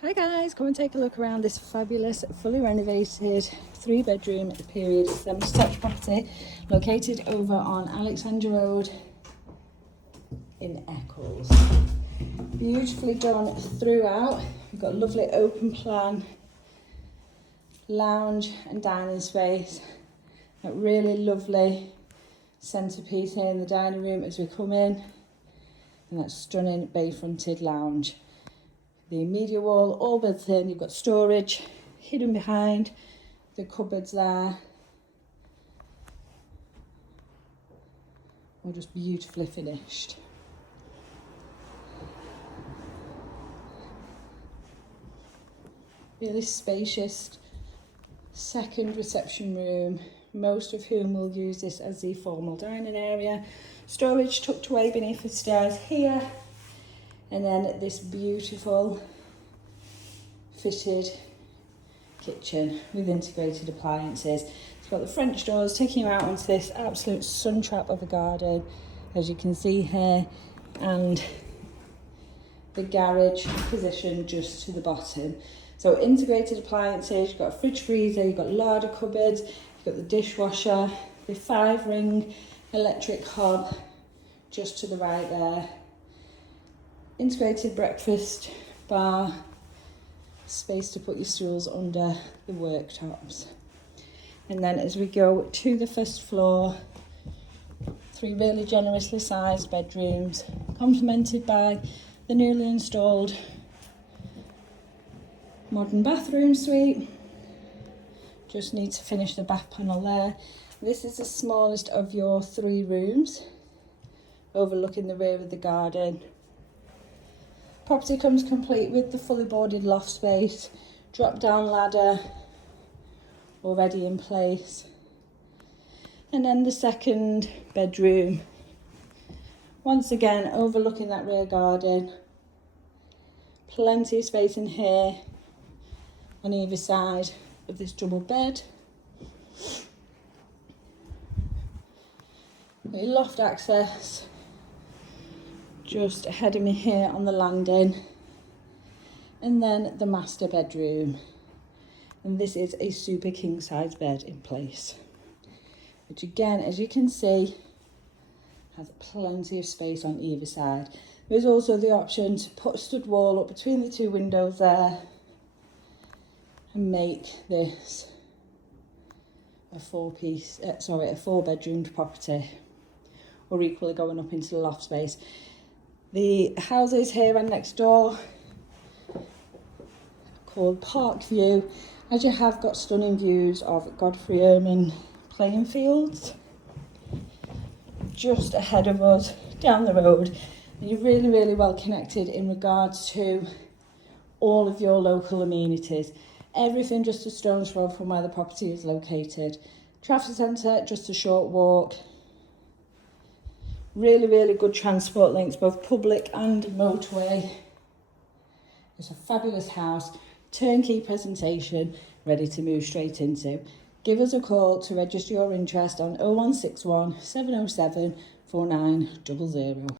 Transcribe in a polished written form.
Hi guys, come and take a look around this fabulous, fully renovated 3-bedroom period semi-detached property located over on Alexandra Road in Eccles. Beautifully done throughout. We've got a lovely open plan lounge and dining space. That really lovely centrepiece here in the dining room as we come in, and that stunning bay fronted lounge. The media wall all built in. You've got storage hidden behind the cupboards there, all just beautifully finished. Really spacious second reception room, most of whom will use this as the formal dining area. Storage tucked away beneath the stairs here, and then this beautiful fitted kitchen with integrated appliances. It's got the French doors taking you out onto this absolute sun trap of a garden, as you can see here, and the garage position just to the bottom. So integrated appliances, you've got a fridge freezer, you've got larder cupboards, you've got the dishwasher, the 5-ring electric hob just to the right there. Integrated breakfast bar, space to put your stools under the worktops. And then as we go to the first floor, 3 really generously sized bedrooms, complemented by the newly installed modern bathroom suite. Just need to finish the bath panel there. This is the smallest of your 3 rooms, overlooking the rear of the garden. Property comes complete with the fully boarded loft space, drop down ladder already in place. And then the second bedroom, once again overlooking that rear garden. Plenty of space in here on either side of this double bed. The loft access just ahead of me here on the landing, and then the master bedroom, and this is a super king size bed in place, which again, as you can see, has plenty of space on either side. There's also the option to put a stud wall up between the 2 windows there and make this a 4-bedroomed property, or equally going up into the loft space. The houses here and next door called Park View, as you have got stunning views of Godfrey Ermine playing fields just ahead of us down the road. And you're really well connected in regards to all of your local amenities. Everything just a stone's throw from where the property is located. Traffic centre, just a short walk. Really good transport links, both public and motorway. It's a fabulous house, turnkey presentation, ready to move straight into. Give us a call to register your interest on 0161 707 4900.